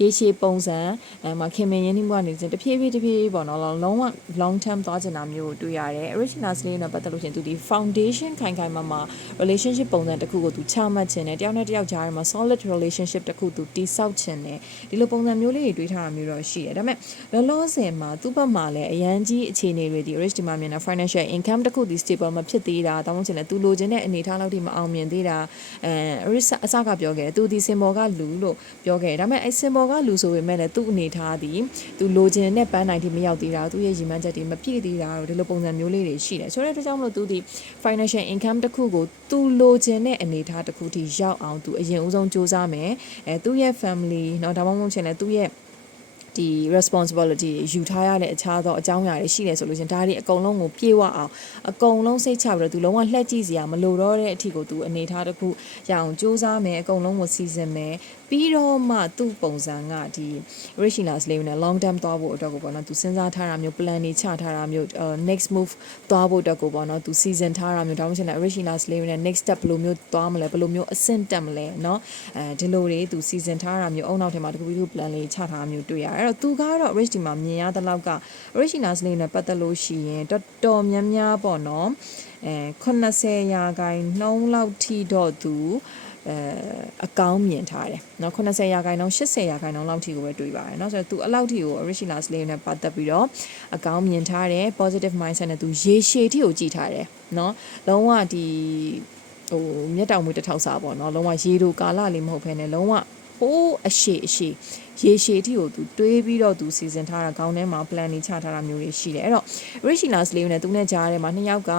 [SPEAKER 1] ရေရှည်ပုံစံအဲမှာခင်မင်ရင်းနှီးမှုကနေစဉ်တဖြည်းဖြည်းတဖြည်းဖြည်းပေါ့နော်လုံးဝ long term သွားကျင်တာမျိုးကိုတွေ့ရတယ် original slave နဲ့ပတ်သက်လို့ရှင်သူဒီ foundation ခိုင်ခိုင်မာမာ relationship ပုံစံတစ်ခုကိုသူချမှတ်ခြင်းနဲ့တယောက်နဲ့တယောက်ကြားထဲမှာ solid relationship တစ်ခုသူတိဆောက်ခြင်းနဲ့ဒီလိုပုံစံမျိုးလေးတွေတွေးထားတာမျိုးတော့ရှိတယ်ဒါပေမဲ့လောလောဆယ်မှာသူ့ဘက်မှာလည်းအရန်ကြီးအခြေအနေတွေဒီ rich ဒီမှာမြင်တာ financial income တစ်ခုဒီ stable မဖြစ်သေးတာတောင်းချင်တယ်သူလိုချင်တဲ့အနေအထားလောက်ထိမအောင်မြင်သေးတာအဲ rich အစကပြောခဲ့တယ်သူဒီ symbol ကလူလို့ပြောခဲ့တယ်ဒါပေမဲ့အဲ symbol ကလူဆိုပေမဲ့လည်းသူ့အနေထားသည်သူလိုချင်တဲ့ပန်းနိုင်ထိမရောက်သေးတာသူ့ရဲ့ရည်မှန်းချက်တွေမပြည့်သေးတာတော့ဒီလိုပုံစံမျိုးလေးတွေရှိတယ်ဆိုတဲ့အတွက်ကြောင့်မလို့သူဒီ financial income တစ်ခုကိုသူလိုချင်တဲ့အနေအထားတစ်ခုထိရောက်အောင်သူအရင်ဦးဆုံးစူးစမ်းမယ်အဲသူ့ရဲ့ family เนาะဒါမှမဟုတ်ချင်လဲသူ့ရဲ့ဒီ responsibility ယူထားရတဲ့အခြားသောအကြောင်းအရာတွေရှိတယ်ဆိုလို့ရှင်ဒါတွေအကုန်လုံးကိုပြေဝအောင်အကုန်လုံးစိတ်ချပြီးတော့သူလုံးဝလှက်ကြည့်စရာမလိုတော့တဲ့အထီကိုသူအနေထားတစ်ခုရအောင်စူးစမ်းမယ်အကုန်လုံးကိုစီစဉ်မယ် ပြီးတော့မှသူ့ပုံစံကဒီ original slave နဲ့ long term သွားဖို့အတွက်ကိုပေါ့နော်သူစဉ်းစားထားတာမျိုး plan တွေချထားတာမျိုး next move သွားဖို့အတွက်ကိုပေါ့နော်သူ season ထားတာမျိုးဒါမှမဟုတ် original slave နဲ့ next step ဘယ်လိုမျိုးသွားမလဲဘယ်လိုမျိုးအဆင့်တက်မလဲเนาะအဲဒီလိုတွေသူ season ထားတာမျိုးအုံနောက်ထဲမှာတခုပြီးခု plan လေးချထားတာမျိုးတွေ့ရတယ်အဲ့တော့သူကတော့ rich ဒီမှာမြင်ရတဲ့လောက်က original slave နဲ့ပတ်သက်လို့ရှိရင်တော်တော်များများပေါ့နော်အဲ80ရာခိုင်နှုန်းလောက်ထိတော့သူ အဲအကောင်းမြင်ထားတယ်เนาะ80ရာခိုင်နှုန်း80ရာခိုင်နှုန်းလောက်ထိကိုပဲတွေးပါတယ်เนาะဆိုတော့သူအလောက်ထိကို original slave နဲ့ပတ်သက်ပြီးတော့အကောင်းမြင်ထားတယ် positive mindset နဲ့သူရေရှည်ထိကိုကြည်ထားတယ်เนาะလုံးဝဒီဟိုမျက်တောင်မွေးတစ်ထောက်စားပေါ့เนาะလုံးဝရေတို့ကာလလေးမဟုတ်ဘဲနဲ့လုံးဝဟိုးအရှိအရှိ ရေရှည်အထိကိုသူတွေးပြီးတော့သူစီစဉ်ထားတာခေါင်းထဲမှာ plan တွေချထားတာမျိုးတွေရှိတယ်အဲ့တော့ Rishina Slave နဲ့သူနဲ့ကြားထဲမှာနှစ်ယောက်က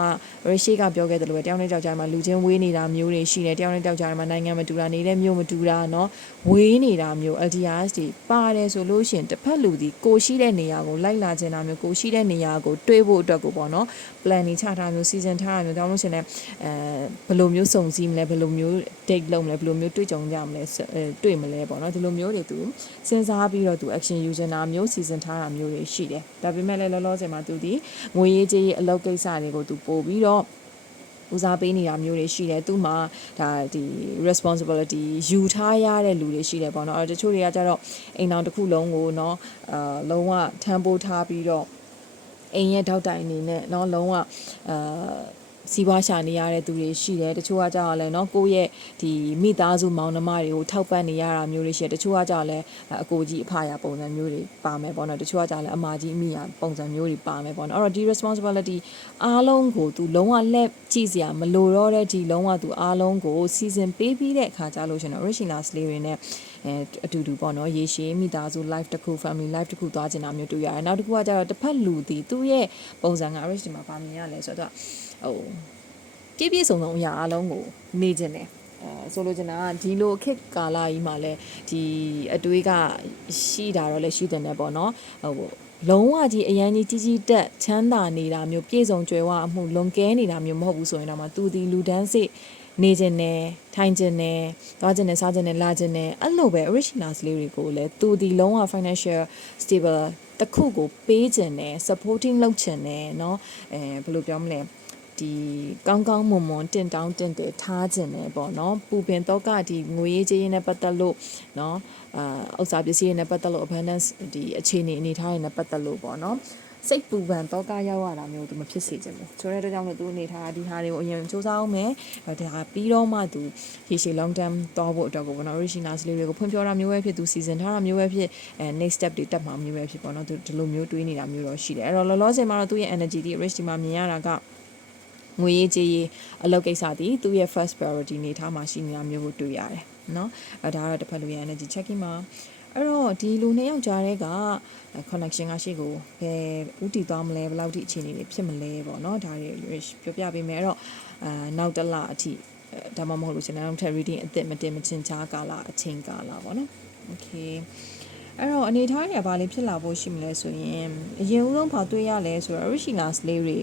[SPEAKER 1] Rishi ကပြောခဲ့တယ်လို့ပဲတယောက်နဲ့တယောက်ကြားမှာလူချင်းဝေးနေတာမျိုးတွေရှိတယ်တယောက်နဲ့တယောက်ကြားထဲမှာနိုင်ငံမတူတာနေတဲ့မျိုးမတူတာเนาะဝေးနေတာမျိုး LDRs တွေပါတယ်ဆိုလို့ရှိရင်တစ်ဖက်လူဒီကိုရှိတဲ့နေရာကိုလိုက်လာခြင်းတာမျိုးကိုရှိတဲ့နေရာကိုတွေးဖို့အတွက်ကိုပေါ့နော် plan တွေချထားမျိုးစီစဉ်ထားတာမျိုးတောင်းလို့ရှိရင်လည်းအဲဘယ်လိုမျိုးစုံစည်းမလဲဘယ်လိုမျိုး date လုပ်မလဲဘယ်လိုမျိုးတွေ့ကြုံကြမလဲတွေ့မလဲပေါ့နော်ဒီလိုမျိုးတွေသူစ ဉ်းစားပြီးတော့သူ action user နာမျိုးစီစဉ်ထားတာမျိုးတွေရှိတယ်ဒါပေမဲ့လည်းလောလောဆယ်မှာသူဒီငွေရေးကြေးရေးအလုပ်ကိစ္စတွေကိုသူပို့ပြီးတော့ဦးစားပေးနေတာမျိုးတွေရှိတယ်သူမှဒါဒီ responsibility ယူထားရတဲ့လူတွေရှိတယ်ပေါ့နော်အဲတချို့တွေကကြတော့အိမ်တော်တစ်ခုလုံးကိုเนาะအာလုံးဝထမ်းပိုးထားပြီးတော့အိမ်ရဲ့ထောက်တိုင်အနေနဲ့เนาะလုံးဝအာ စီးပွားရှာနေရတဲ့သူတွေရှိတယ်တချို့ကကြောက်လဲเนาะကိုယ့်ရဲ့ဒီမိသားစုမောင်နှမတွေကိုထောက်ပံ့နေရတာမျိုးတွေရှိတယ်တချို့ကကြောက်လဲအကိုကြီးအဖရာပုံစံမျိုးတွေပါမယ်ပေါ့နော်တချို့ကကြောက်လဲအမကြီးအမိရာပုံစံမျိုးတွေပါမယ်ပေါ့နော်အဲ့တော့ဒီ responsibility အားလုံးကိုသူလုံးဝလက်ကြည့်စရာမလိုတော့တဲ့ဒီလုံးဝသူအားလုံးကိုစီစဉ်ပေးပြီးတဲ့အခါကြလို့ရှင်တော့ original လေးတွေနဲ့အဲအတူတူပေါ့နော်ရေရှည်မိသားစု life တစ်ခု family life တစ်ခုသွားချင်တာမျိုးတွေ့ရတယ်နောက်တစ်ခုကကျတော့တစ်ဖက်လူဒီသူ့ရဲ့ပုံစံက original မှာပါမြင်ရလဲဆိုတော့ ဟိုပြည့်ပြည့်စုံစုံအရာအလုံးကိုနေကျင်တယ်အဲဆိုလိုချင်တာကဒီလိုအခက်ကာလကြီးမှာလဲဒီအတွေးကရှိတာတော့လဲရှိတယ်နဲ့ပေါ့နော်ဟိုလုံးဝကြီးအရန်ကြီးကြီးကြီးတက်ချမ်းသာနေတာမျိုးပြည့်စုံကြွယ်ဝအမှုလွန်ကဲနေတာမျိုးမဟုတ်ဘူးဆိုရင်တော့မှသူဒီလူဒန်းစစ်နေခြင်းနဲ့ထိုင်ခြင်းနဲ့သွားခြင်းနဲ့စားခြင်းနဲ့လာခြင်းနဲ့အဲ့လိုပဲ originals လေးတွေကိုလည်းသူဒီလုံးဝ financial stable တစ်ခုကိုပေးခြင်းနဲ့ supporting လုပ်ခြင်းနဲ့เนาะအဲဘယ်လိုပြောမလဲ ဒီကောင်းကောင်းမွန်မွန်တင်တောင်းတင်တယ်ထားခြင်းနဲ့ပေါ့နော်ပူပင်တော့ကဒီငွေရေးကြေးရေးနဲ့ပတ်သက်လို့နော်အာဥစ္စာပစ္စည်းတွေနဲ့ပတ်သက်လို့ abundance ဒီအခြေအနေအနေထားတွေနဲ့ပတ်သက်လို့ပေါ့နော်စိတ်ပူပန်တော့ကရောက်ရတာမျိုးသူမဖြစ်စေချင်ဘူးဆိုတဲ့အတွက်ကြောင့်မို့သူအနေထားဒီဟာတွေကိုအရင်စူးစမ်းအောင်မယ်ဒါပြီးတော့မှသူရေရှည် long term သွားဖို့အတွက်ကိုပေါ့နော် original လေးတွေကိုဖွင့်ပြောတာမျိုးပဲဖြစ်သူစီစဉ်ထားတာမျိုးပဲဖြစ်အဲ next step တွေတက်မှာမျိုးပဲဖြစ်ပေါ့နော်သူဒီလိုမျိုးတွေးနေတာမျိုးတော့ရှိတယ်အဲ့တော့လောလောဆယ်မှာတော့သူ့ရဲ့ energy ဒီ rich ဒီမှာမြင်ရတာက ငွေရေးကြေးရေးအလုပ်ကိစ္စတည်သူ့ရဲ့ first priority နေထားမှာရှိနေတာမျိုးကိုတွေ့ရတယ်เนาะအဲဒါကတော့တစ်ဖက်လူရဲ့ energy checking မှာအဲ့တော့ဒီလူနှစ်ယောက်ကြားတဲ့က connection ကရှိကိုဘယ်ဥတည်သွားမလဲဘယ်လောက်ထိအခြေအနေတွေဖြစ်မလဲပေါ့เนาะဒါတွေပြောပြပေးမယ်အဲ့တော့အာနောက်တစ်လအထိဒါမှမဟုတ်လို့ရှင်နောက်ထပ် reading အစ်စ်မတင်မချင်းချားကာလအချိန်ကာလပေါ့နော် okay အဲ့တော့အနေထားတွေကဘာလေးဖြစ်လာဖို့ရှိမလဲဆိုရင်အရင်ဦးဆုံးဘာတွေ့ရလဲဆိုတော့ originals လေးတွေ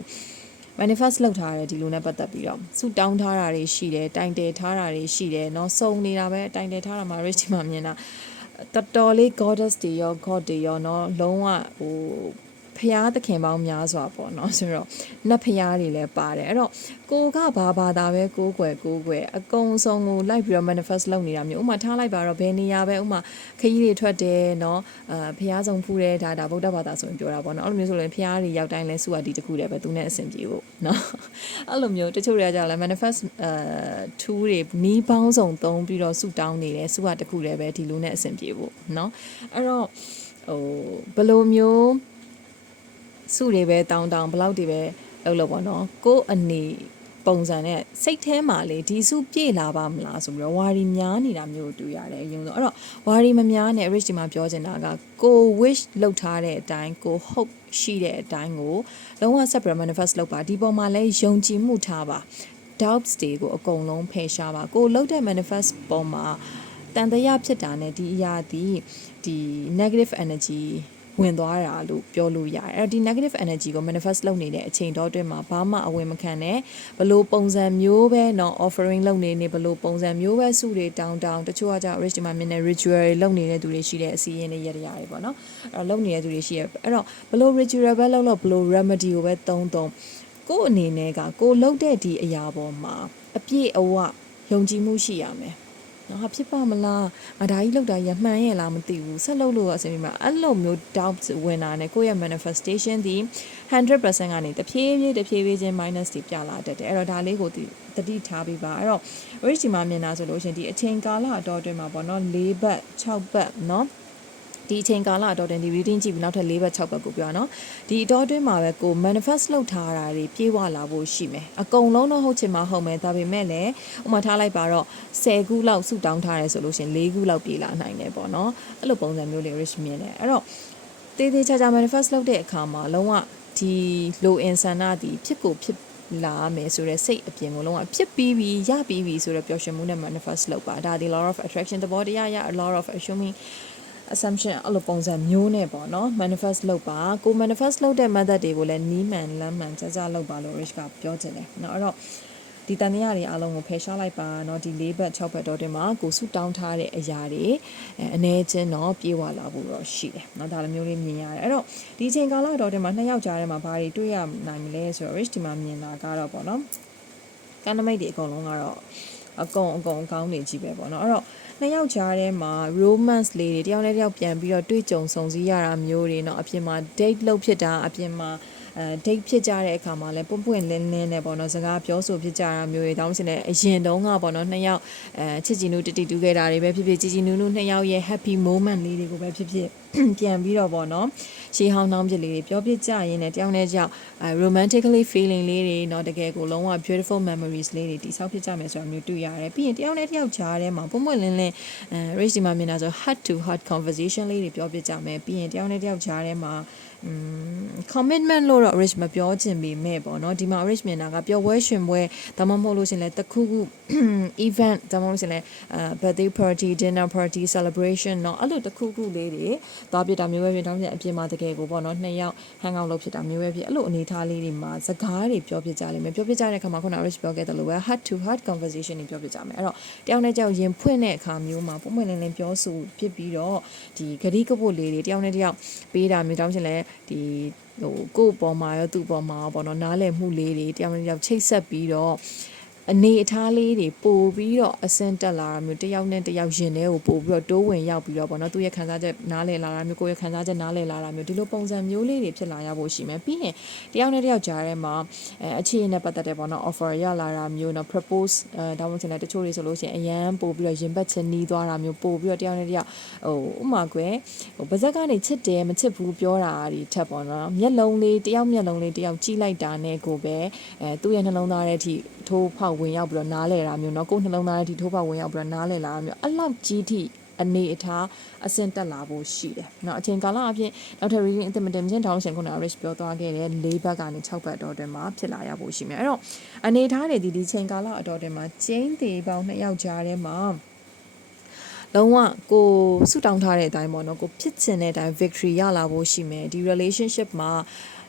[SPEAKER 1] manifest လုပ်ထားတယ်ဒီလိုနဲ့ပတ်သက်ပြီးတော့ဆူတောင်းထားတာတွေရှိတယ်တိုင်တယ်ထားတာတွေရှိတယ်เนาะစုံနေတာပဲတိုင်တယ်ထားတာမှာ rich မှာမြင်တာတော်တော်လေး goddess တွေရော god တွေရောเนาะလုံးဝဟို ဖျားသခင်ပေါင်းများစွာပေါ့နော်ဆိုတော့နတ်ဖျားတွေလည်းပါတယ်အဲ့တော့ကိုကဘာဘာသာပဲကိုးကွယ်ကိုးကွယ်အကုန်ဆုံးကိုလိုက်ပြီးတော့ manifest လုပ်နေတာမျိုးဥမာထားလိုက်ပါတော့ဘယ်နေရာပဲဥမာခရီးတွေထွက်တယ်နော်အဲဖျားဆုံးဖူးတယ်ဒါဒါဗုဒ္ဓဘာသာဆိုရင်ပြောတာပေါ့နော်အဲ့လိုမျိုးဆိုရင်ဖျားတွေရောက်တိုင်းလဲစုဝတီတခုတည်းပဲသူနဲ့အဆင်ပြေဖို့နော်အဲ့လိုမျိုးတချို့တွေကကြာလဲ manifest အဲ tool တွေနီးပေါင်းစုံသုံးပြီးတော့စုတောင်းနေတယ်စုဝတခုတည်းပဲဒီလိုနဲ့အဆင်ပြေဖို့နော်အဲ့တော့ဟိုဘယ်လိုမျိုး စုတွေပဲတောင်းတောင်းဘလောက်တွေပဲလောက်လောက်ပေါ့နော်ကို့အနေပုံစံနဲ့စိတ်ထဲမှာလေဒီစုပြေလာပါမလားဆိုပြီးတော့ဝါရီများနေတာမျိုးတွေ့ရတယ်အရင်ဆုံးအဲ့တော့ဝါရီမများနဲ့ rich ဒီမှာပြောချင်တာကကို wish လောက်ထားတဲ့အတိုင်းကို hope ရှိတဲ့အတိုင်းကိုလုံးဝ separate manifest လုပ်ပါဒီပေါ်မှာလဲယုံကြည်မှုထားပါ doubts တွေကိုအကုန်လုံးဖယ်ရှားပါကိုလောက်တဲ့ manifest ပေါ်မှာတန်တရားဖြစ်တာနဲ့ဒီအရာဒီဒီ negative energy ဝင်သွားတာလို့ပြောလို့ရတယ်အဲ့တော့ဒီ negative energy ကို manifest လုပ်နေတဲ့အချိန်တော့အတွင်းမှာဘာမှအဝင်မခံနဲ့ဘလို့ပုံစံမျိုးပဲเนาะ offering လုပ်နေနေဘလို့ပုံစံမျိုးပဲစုတွေတောင်းတောင်းတချို့ကကြောင့် rich ဒီမှာမြင်တဲ့ ritual တွေလုပ်နေတဲ့သူတွေရှိတဲ့အစီအရင်တွေရရတွေပေါ့နော်အဲ့တော့လုပ်နေတဲ့သူတွေရှိရအဲ့တော့ဘလို့ ritual ပဲလုပ်လို့ဘလို့ remedy ကိုပဲသုံးသုံးကို့အနေနဲ့ကကိုလှုပ်တဲ့ဒီအရာပေါ်မှာအပြည့်အဝယုံကြည်မှုရှိရမယ် နော်ဟာဖြစ်ပါမလားငါဒါကြီးလောက်တာရမှန်ရဲ့လားမသိဘူးဆက်လုပ်လို့ရအစင်ပြီးမှအဲ့လိုမျိုး doubt ဝင်တာနဲ့ကိုယ့်ရဲ့ manifestation ဒီ100%ကနေတဖြည်းဖြည်းတဖြည်းဖြည်းချင်း minus တွေပြလာတတ်တယ်အဲ့တော့ဒါလေးကိုတတိထားပြီးပါအဲ့တော့ rich မှာမြင်တာဆိုလို့ရှိရင်ဒီအချိန်ကာလအတော်အတွင်းမှာပေါ့နော်၄ဘတ်6ဘတ်နော် ဒီအချိန်ကာလအတော်တွင်ဒီ reading ကြည့်ပြီးနောက်ထပ်၄ဘတ်6ဘတ်ကိုပြောနော်ဒီအတော်တွင်မှာပဲကို manifest လုပ်ထားတာတွေပြေးဝလာဖို့ရှိမယ်အကုန်လုံးတော့ဟုတ်ချင်မှဟုတ်မယ်ဒါပေမဲ့လည်းဥမာထားလိုက်ပါတော့10ခုလောက်စုတောင်းထားတယ်ဆိုလို့ရှိရင်၄ခုလောက်ပြေးလာနိုင်တယ်ပေါ့နော်အဲ့လိုပုံစံမျိုးလေး rich မြင်တယ်အဲ့တော့တေးသေးချာချာ manifest လုပ်တဲ့အခါမှာလုံးဝဒီလိုအင်ဆန္ဒဒီဖြစ်ကိုဖြစ်လာမယ်ဆိုတော့စိတ်အပြင်ကိုလုံးဝဖြစ်ပြီးပြီးရပြီးပြီးဆိုတော့ပျော်ရွှင်မှုနဲ့ manifest လုပ်ပါဒါဒီ law of attraction သဘောတရားရ law of assuming assumption အဲ့လိုပုံစံမျိုးနဲ့ပေါ့နော် manifest လုပ်ပါကို manifest လုပ်တဲ့ method တွေကိုလည်းနီးမှန်လမ်းမှန်ကြကြလုပ်ပါလို့ rich ကပြောချင်တယ်เนาะအဲ့တော့ဒီတန်တရားတွေအားလုံးကိုဖယ်ရှားလိုက်ပါเนาะဒီ၄ဘတ်6ဘတ်တော့တင်မှာကိုစုတောင်းထားတဲ့အရာတွေအဲအနေချင်းเนาะပြေဝလာဖို့တော့ရှိတယ်เนาะဒါလိုမျိုးလေးမြင်ရတယ်အဲ့တော့ဒီချိန်ကာလတော့တင်မှာနှစ်ယောက်ကြားထဲမှာဘာတွေတွေ့ရနိုင်မလဲဆိုတော့ rich ဒီမှာမြင်တာကတော့ပေါ့နော်ကန္နမိတ်တွေအကုန်လုံးကတော့အကုန်အကုန်ကောင်းနေကြီးပဲပေါ့နော်အဲ့တော့ နှစ်ယောက်ကြားထဲမှာ romance လေးတွေတယောက်နဲ့တယောက်ပြန်ပြီးတော့တွေ့ကြုံဆုံစည်းရတာမျိုးတွေเนาะအပြင်မှာ date လုပ်ဖြစ်တာအပြင်မှာ အဲ date ဖြစ်ကြတဲ့အခါမှာလည်းပွန့်ပွန့်လင်းလင်းနဲ့ပေါ့နော်စကားပြောဆိုဖြစ်ကြတာမျိုးတွေတောင်းစင်တဲ့အရင်တုန်းကပေါ့နော်နှစ်ယောက်အဲချစ်ကြည်နူးတတိတူခဲ့တာတွေပဲဖြစ်ဖြစ်ကြည်ကြည်နူးနူးနှစ်ယောက်ရဲ့ happy moment လေးတွေကိုပဲဖြစ်ဖြစ် ပြန်ပြီးတော့ပေါ့နော်ရှေးဟောင်းနှောင်းပြလေးတွေပြောပြကြရင်းနဲ့တယောက်နဲ့တယောက်အဲ romantically feeling လေးတွေเนาะတကယ်ကိုလုံးဝ beautiful memories လေးတွေတိဆောက်ဖြစ်ကြမယ်ဆိုတာမျိုးတွေ့ရတယ်ပြီးရင်တယောက်နဲ့တယောက်ကြားထဲမှာပွန့်ပွန့်လင်းလင်းအဲ rich ဒီမှာမြင်တာဆို heart to heart conversation လေးတွေပြောပြကြမယ်ပြီးရင်တယောက်နဲ့တယောက်ကြားထဲမှာ อืม commitment လို့တော့ rich မပြောချင်ပေမဲ့ပေါ့เนาะဒီမှာ rich မြင်တာကပျော်ပွဲရှင်ပွဲဒါမှမဟုတ်လို့ရှရင်လဲတစ်ခုခု event ဒါမှမဟုတ်လို့ရှရင်လဲအဲ birthday party dinner party celebration เนาะအဲ့လိုတစ်ခုခုလေးတွေ သွားပြစ်တာမျိုးပဲဖြစ်တော့ပြန်အပြင်မှာတကယ်ကိုပေါ့နော်နှစ်ယောက်ဟန်ကောက်လုပ်ဖြစ်တာမျိုးပဲဖြစ်အဲ့လိုအနေထားလေးတွေမှာစကားတွေပြောပြကြလိမ့်မယ်ပြောပြကြတဲ့အခါမှာခုန rich ပြောခဲ့တယ်လို့ပဲ heart to heart conversation တွေပြောပြကြမယ်အဲ့တော့တယောက်နဲ့တယောက်ရင်ဖွင့်တဲ့အခါမျိုးမှာပုံမှန်လင်းလင်းပြောဆိုဖြစ်ပြီးတော့ဒီဂရီကပုတ်လေးတွေတယောက်နဲ့တယောက်ပေးတာမျိုးတောင်းချင်လဲဒီဟိုကိုယ့်ပေါ်မှာရောသူ့ပေါ်မှာရောပေါ့နော်နားလည်မှုလေးတွေတယောက်နဲ့တယောက်ချိတ်ဆက်ပြီးတော့ အနေအထားလေးတွေပို့ပြီးတော့အဆင့်တက်လာတာမျိုးတယောက်နဲ့တယောက်ရင်ထဲကိုပို့ပြီးတော့တိုးဝင်ရောက်ပြီးတော့ပေါ့နော်သူ့ရဲ့ခံစားချက်နားလည်လာတာမျိုးကိုယ့်ရဲ့ခံစားချက်နားလည်လာတာမျိုးဒီလိုပုံစံမျိုးလေးတွေဖြစ်လာရဖို့ရှိမယ်ပြီးရင်တယောက်နဲ့တယောက်ကြားထဲမှာအဲအခြေအနေနဲ့ပတ်သက်တဲ့ပေါ့နော် offer ရလာတာမျိုးနော် propose အဲဒါမှမဟုတ်လည်းတချို့တွေဆိုလို့ရှိရင်အရန်ပို့ပြီးတော့ရင်ဘတ်ချက်နီးသွားတာမျိုးပို့ပြီးတော့တယောက်နဲ့တယောက်ဟိုဥမာကွယ်ဟိုပါဇက်ကနေချစ်တယ်မချစ်ဘူးပြောတာဒီထက်ပေါ့နော်မျက်လုံးလေးတယောက်မျက်လုံးလေးတယောက်ကြည့်လိုက်တာနဲ့ကိုပဲအဲသူ့ရဲ့နှလုံးသားထဲအထိ ထိုးဖောက်ဝင်ရောက်ပြီးတော့နားလဲတာမျိုးเนาะကိုယ်နှလုံးသားထဲအထိထိုးဖောက်ဝင်ရောက်ပြီးတော့နားလဲလာတာမျိုးအဲ့လောက်ကြီးထိအနေအထားအဆင့်တက်လာဖို့ရှိတယ်เนาะအချိန်ကာလအဖြစ်နောက်ထပ် reading အသစ်မတင်ချင်းတောင်းရှင်ခုန Rich ပြောသွားခဲ့တဲ့၄ဘက်ကနေ6ဘက်တော့တွင်မှာဖြစ်လာရဖို့ရှိမယ်အဲ့တော့အနေအထားတွေဒီဒီချိန်ကာလအတော်တွင်မှာကျင်းသေးပေါင်းနှစ်ယောက်ကြားထဲမှာလုံးဝကိုဆူတောင်းထားတဲ့အတိုင်းပေါ့နော်ကိုဖြစ်ချင်တဲ့အတိုင်း victory ရလာဖို့ရှိမယ်ဒီ relationship မှာ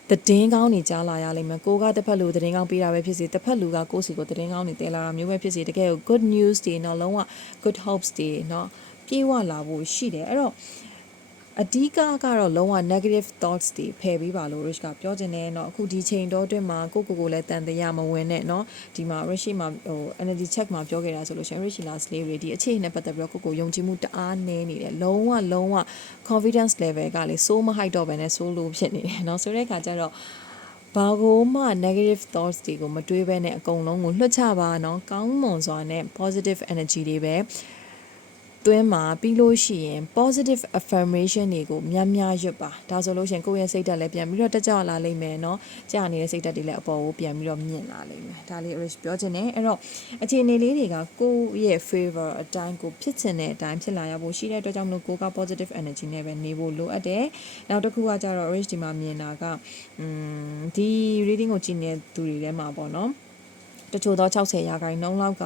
[SPEAKER 1] သတင်းကောင်းတွေကြားလာရလိမ့်မယ်ကိုကတစ်ဖက်လူသတင်းကောင်းပေးတာပဲဖြစ်စေတစ်ဖက်လူကကိုယ့်စီကိုသတင်းကောင်းတွေတဲလာတာမျိုးပဲဖြစ်စေတကယ်ကို good news တွေเนาะလုံးဝ good hopes တွေเนาะပြေဝလာဖို့ရှိတယ်အဲ့တော့ အဓိကကတော့လုံးဝ negative thoughts တွေဖယ်ပေးပါလို့ Rich ကပြောချင်တယ်เนาะအခုဒီချိန်တော့အတွင်းမှာကိုကိုကိုလည်းတန်တရားမဝင်နဲ့เนาะဒီမှာ Rich မှာဟို energy check မှာပြောခဲ့တာဆိုလို့ရှိရင် Rich လာ slave တွေဒီအခြေအနေနဲ့ပတ်သက်ပြီးတော့ကိုကိုယုံကြည်မှုတအားနည်းနေတယ်လုံးဝလုံးဝ confidence level ကလေစိုးမဟိုက်တော့ပဲနဲ့စိုးလို့ဖြစ်နေတယ်เนาะဆိုတဲ့အခါကျတော့ဘာကိုမှ negative thoughts တွေကိုမတွေးဘဲနဲ့အကုန်လုံးကိုလွှတ်ချပါเนาะကောင်းမွန်စွာနဲ့ positive energy တွေပဲ တွင်းမှာပြီးလို့ရှိရင် positive affirmation တွေကိုများများရွတ်ပါဒါဆိုလို့ရှိရင်ကိုယ့်ရဲ့စိတ်ဓာတ်လည်းပြန်ပြီးတော့တက်ကြွလာလိမ့်မယ်เนาะကြာနေတဲ့စိတ်ဓာတ်တွေလည်းအပေါ်ကိုပြန်ပြီးတော့မြင့်လာလိမ့်မယ်ဒါလေး Rich ပြောချင်တယ်အဲ့တော့အခြေအနေလေးတွေကကိုယ့်ရဲ့ favor အတိုင်းကိုဖြစ်ချင်တဲ့အတိုင်းဖြစ်လာရဖို့ရှိတဲ့အတွက်ကြောင့်မလို့ကိုက positive energy နဲ့ပဲနေဖို့လိုအပ်တယ်နောက်တစ်ခုကကြတော့ Rich ဒီမှာမြင်တာကอืมဒီ reading ကိုကြည့်နေတဲ့သူတွေထဲမှာပေါ့နော် တချို့သော60ရာခိုင်နှုန်းလောက်က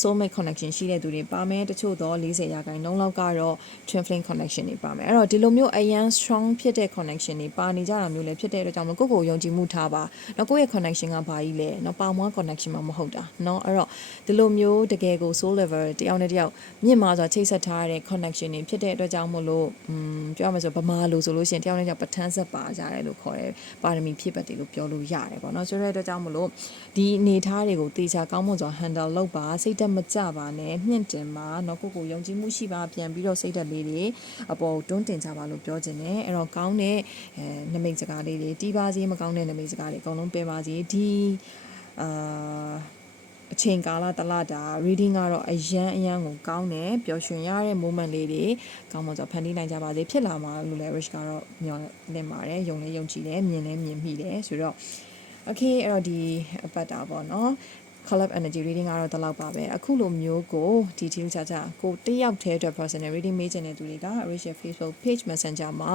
[SPEAKER 1] soulmate connection ရှိတဲ့သူတွေပါမယ်တချို့သော40ရာခိုင်နှုန်းလောက်ကတော့ twin flame connection တွေပါမယ်အဲ့တော့ဒီလိုမျိုးအရန် strong ဖြစ်တဲ့ connection တွေပါနေကြတာမျိုးလည်းဖြစ်တဲ့အတွက်ကြောင့်မို့ကိုယ့်ကိုယ်ယုံကြည်မှုထားပါနော်ကိုယ့်ရဲ့ connection ကဘာကြီးလဲနော်ပါမွား connection မှမဟုတ်တာနော်အဲ့တော့ဒီလိုမျိုးတကယ်ကို soul level တယောက်နဲ့တယောက်မြင့်မာစွာချိတ်ဆက်ထားတဲ့ connection တွေဖြစ်တဲ့အတွက်ကြောင့်မို့လို့อืมပြောရမယ်ဆိုဗမာလိုဆိုလို့ရှိရင်တယောက်နဲ့တယောက်ပဋ္ဌာန်းဆက်ပါကြတယ်လို့ခေါ်တယ်ပါရမီဖြစ်ပတ်တယ်လို့ပြောလို့ရတယ်ပေါ့နော်ဆိုတဲ့အတွက်ကြောင့်မို့လို့ဒီအနေထားတွေကတေချာကောင်းမွန်စွာ handle လုပ်ပါစိတ်သက်မကြပါနဲ့မြင့်တင်ပါเนาะကိုကိုယုံကြည်မှုရှိပါပြန်ပြီးတော့စိတ်သက်လေးတွေအပေါ်တွန်းတင်ကြပါလို့ပြောချင်တယ်အဲ့တော့ကောင်းတဲ့အဲနမိတ်စကားလေးတွေတီးပါစေမကောင်းတဲ့နမိတ်စကားတွေအကုန်လုံးပယ်ပါစေဒီအာအချိန်ကာလတစ်လတာ reading ကတော့အရန်အရန်ကိုကောင်းတယ်ပျော်ရွှင်ရတဲ့ moment လေးတွေကောင်းမွန်စွာဖန်တီးနိုင်ကြပါစေဖြစ်လာမှာလို့လည်း Rich ကတော့ညောလင့်ပါတယ်ယုံလဲယုံကြည်တယ်မြင်လဲမြင်မိတယ်ဆိုတော့ okay အဲ့တော့ဒီအပတ်တာပေါ့နော် collab energy reading ကတော့ဒီလောက်ပါပဲအခုလိုမျိုးကို detail ချာချာကိုတယောက်တည်းအတွက် personal reading မေးချင်တဲ့သူတွေက Rich ရဲ့ Facebook page messenger မှာ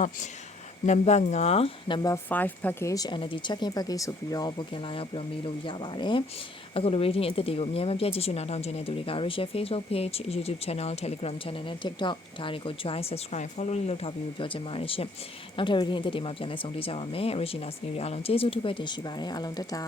[SPEAKER 1] number 9 number 5 package energy check-in package ဆိုပြီးတော့ booking လာရောက်ပြီးတော့မေးလို့ရပါတယ် အခုလို rating အသစ်တွေကိုအများမပြတ်ကြည့်ရှုနားထောင်ခြင်းတဲ့သူတွေက Rich Facebook page YouTube channel Telegram channel နဲ့ TikTok ဒါတွေကို join subscribe follow လေးလုပ်ထားပြီးပြောချင်ပါတယ်ရှင်နောက်ထပ် rating အသစ်တွေမှာပြန်လည်ဆုံတွေ့ကြပါမယ် Rich National တွေအားလုံးကျေးဇူးထူးပဲတင်ရှိပါတယ်အားလုံးတက်တာ